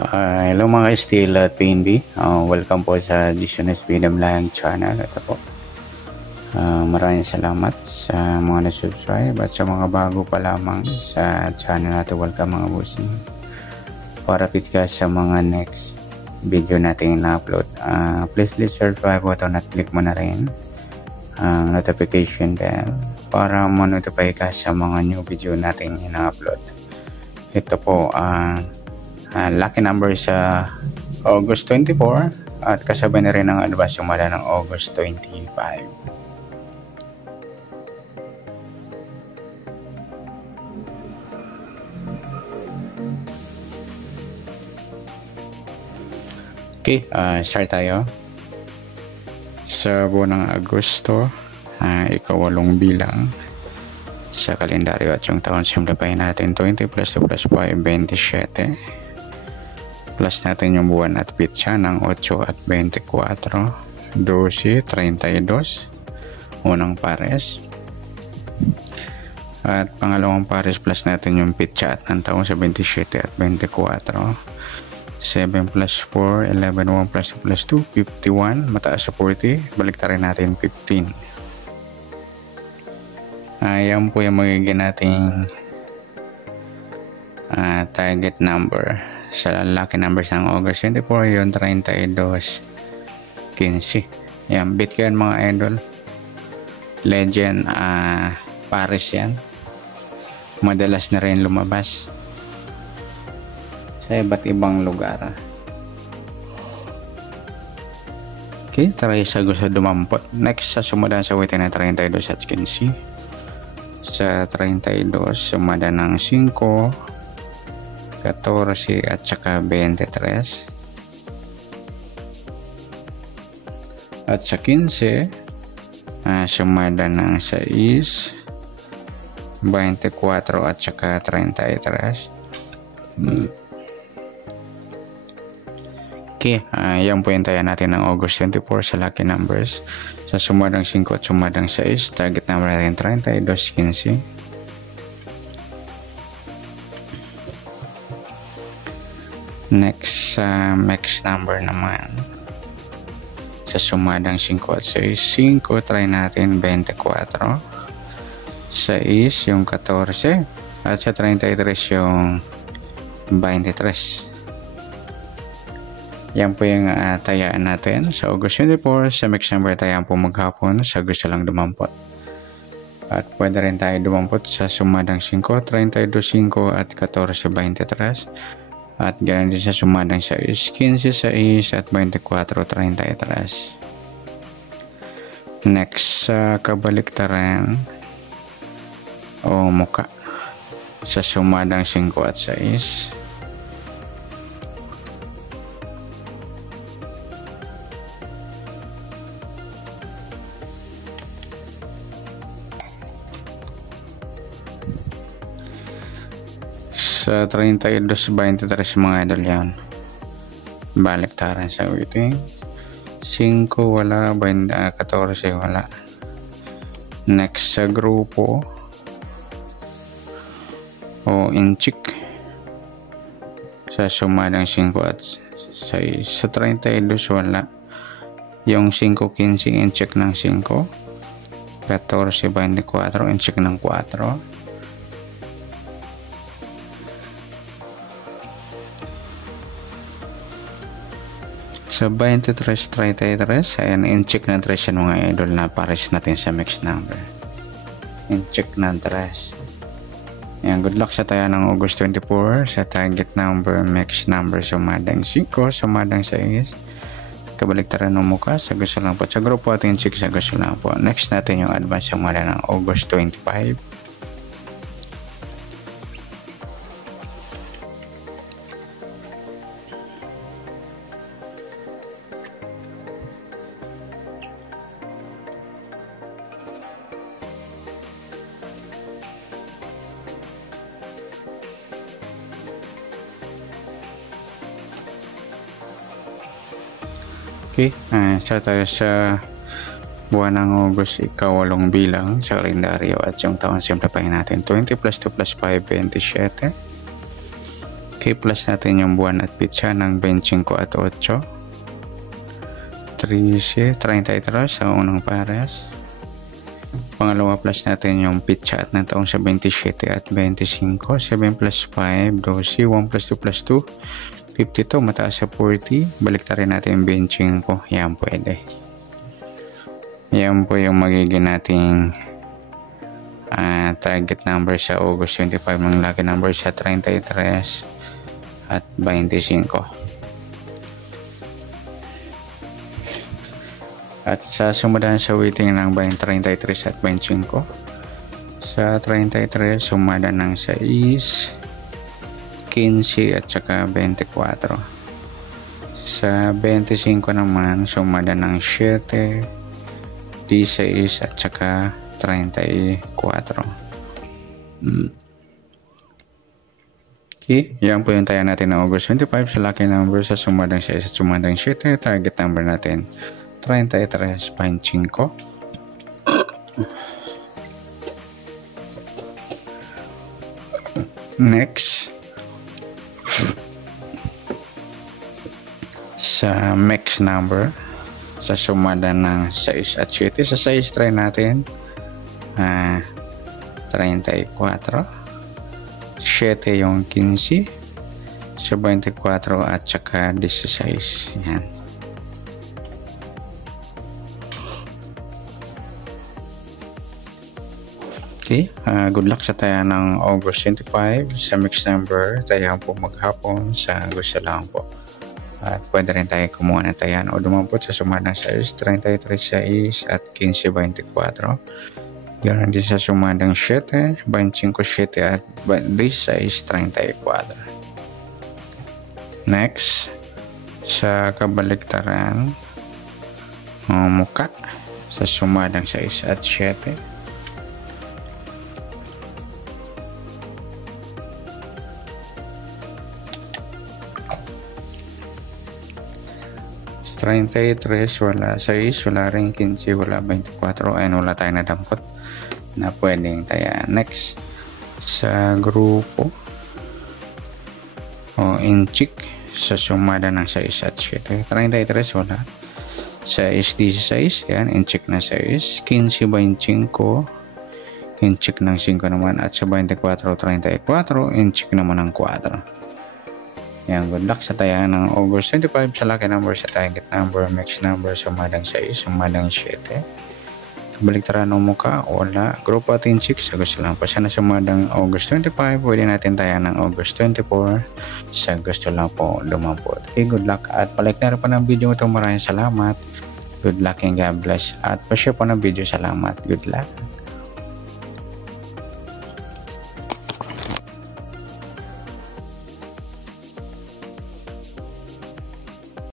Hello mga Steel at PNB. Welcome po sa Dishonest Freedom Lang channel. Ito po. Maraming salamat sa mga na-subscribe at sa mga bago pa lamang sa channel natin. Welcome mga bossing. Para fit ka sa mga next video natin na-upload. Please subscribe button at click mo na rin ang notification bell para ma-notify ka sa mga new video natin na-upload. Ito po lucky number sa August 24 at kasabay na rin ang advance yung mala ng August 25. Okay, start tayo. Sa buwan ng Agosto, ikawalong bilang sa kalendaryo at yung taon, simplify natin 20 plus 2 plus 5, 27. Plus natin yung buwan at pitsa ng 8 at 24, 12, 32, unang pares. At pangalawang pares plus natin yung pitsa at ng taon sa 27 at 24. 7 plus 4, 11, 1 plus 2 plus 2, 51, mataas sa 40, balik rin natin 15. Ayan po yung magiging nating target number sa lucky numbers ng August 24, yung 32, 15. Yan, bit ko yan mga idol. Legend Paris yan. Madalas na rin lumabas sa iba't ibang lugar. Okay, try sa gusto dumampot. Next, sa sumada sa weight na 32 at 15. Sa 32, sumada ng 5, 14 at saka 23. At sa 15, sumada ng 6, 24 at saka 33. Okay, yan po yung tayo natin ng August 24 sa lucky numbers. Sa sumadang 5 at sumadang 6, target number natin 32, 15. Next, max number naman. Sa sumadang 5 at 6, 5, try natin 24. 6, yung 14. At sa 33, yung 23. Yan po yung tayaan natin sa August 24. Sa max number tayaan po maghapon sa gusto lang dumampot. At pwede rin tayo dumampot sa sumadang 5, 32, 5 at 14, 23. At ganoon din sa sumadang 6, 15, 6 at 24, 33. Next, sa kabaliktaran o muka sa sumadang 5 at 6. Sa 32, 23 mga idol yan. Baliktaran sa waiting. 5 wala, 14 wala. Next, sa grupo o inchik sa sumadang 5 at 6. Sa 32 wala. Yung 5, 15 inchik ng 5, 14, 24 inchik ng 4. Sa 23, 33, ayan, in-check na 3 yan mga idol na pares natin sa mix number. In-check na 3. Ayan, good luck sa tayo ng August 24 sa target number, mix number, sumadang 5, sumadang 6. Kabaliktaran ng muka, sa gusto lang po. Sa grupo atin, check sa gusto lang po. Next natin yung advance sumada ng August 25. Okay, start tayo sa buwan ng August, ikawalong bilang sa kalendaryo at yung taon simplify natin 20 plus 2 plus 5, 27. Okay, plus natin yung buwan at pitsa ng 25 at 8. 33 sa unang pares. Pangalawa, plus natin yung pitsa at ng taong sa 27 at 25. 7 plus 5, 12. 1 plus 2 plus 2, 52. Mataas sa 40. Balik rin natin yung 25. Yan, pwede. Yan po yung magiging nating target number sa August 25 ng lucky number sa 33 at 25. At sa sumundan sa waiting ng 33 at 25. Sa 33 sumada ng 6, 15 at saka 24. Sa 25 naman sumada ng 7, 16 at saka 34. Okay, yan po yung tayo natin na August 25 sa lucky number sa sumadang 6 at sumadang 7. Target number natin 33.5. Next, sa max number sa sumada ng 6 at 7. Sa 6 try natin 34. 7 yung 15, sa 24 at saka 16. Yan. Okay, good luck sa tayo ng August 25 sa mix number. Tayo po maghapon sa gusto lang po. At pwede rin tayo kumuha ng tayan o dumampot sa sumadang 6, 33 at 15, 24. Ganon din sa sumadang 7, 25, 7 at 16, 34. Next, sa kabaliktaran, muka sa sumadang 6 at 7. Sa 33, wala 6, wala rin 15, wala 24, and wala tayo na dampot na pwedeng taya. Next, sa grupo o inchik sa sumada ng 6 at 7. 33 wala, 6, 16, yan, inchik na 6, 15, 25, inchik ng 5 naman, at sa 24, 34, inchik naman ng 4. Yan, good luck sa taya ng August 25 sa lucky number sa target number, mix number, sumadang 6, sumadang 7. Baliktaran ng muka, wala. Grupo at inchik, sa gusto lang po. Sana sumadang August 25, pwede natin tayo ng August 24. Sa gusto lang po lumampot. Okay, good luck. At palik na rin po ng video ito. Maraming salamat. Good luck and God bless. At pa-share po ng video. Salamat. Good luck.